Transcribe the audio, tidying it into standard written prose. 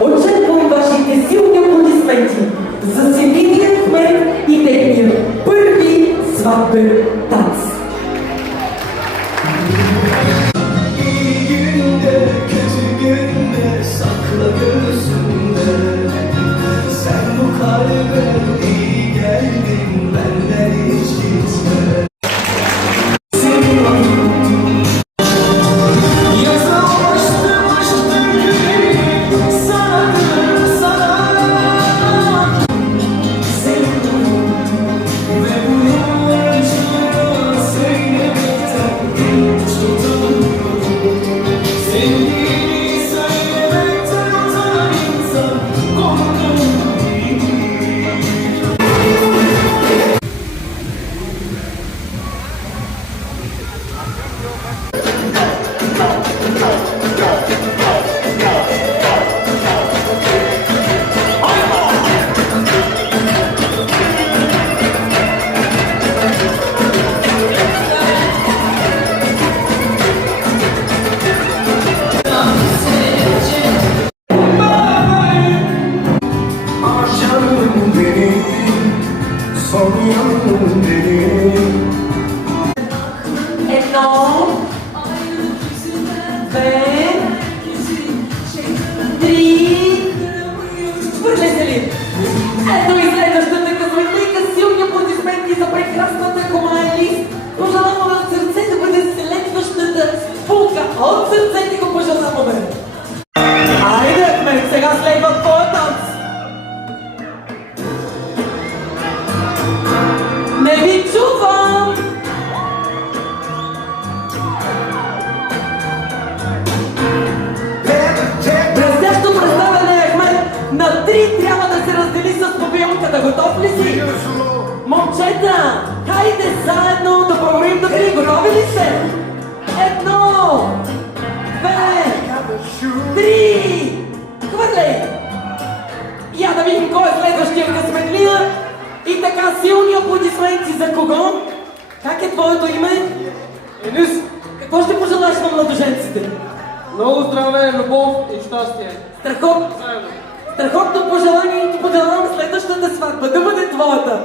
Очаквам вашите силни аплодисменти за семейния кмет и техния първи сватбен танц. İyi günde, kötü günde sakla gözümde. Sen bu kalbe iyi geldin, benden hiç gitme. Едно, две, три, хвърляте ли? Ето и следващата късметлика, силни аплодисменти за прекрасната кома Елис. Пожелаваме от сърце да бъде следващата пулка. От сърце ти го пожелаваме. Айде, кмет, сега следва твоя танц. Не ви чувам! Блестящо представяне, Ахмед! На три трябва да се раздели с побилката. Готов ли си? Момчета, хайде заедно да проверим до три. Готови ли сте? Едно, две, три! Хвърляй! Я да видим кой е следващия късметлия. И така, силни аплодисменти за кого? Как е твоето име? Енис, Какво ще пожелаш на младоженците? много здраве, любов и щастие. Страхотно! Заедно. Страхотно пожелание и ти пожелавам следващата сватба да бъде твоята!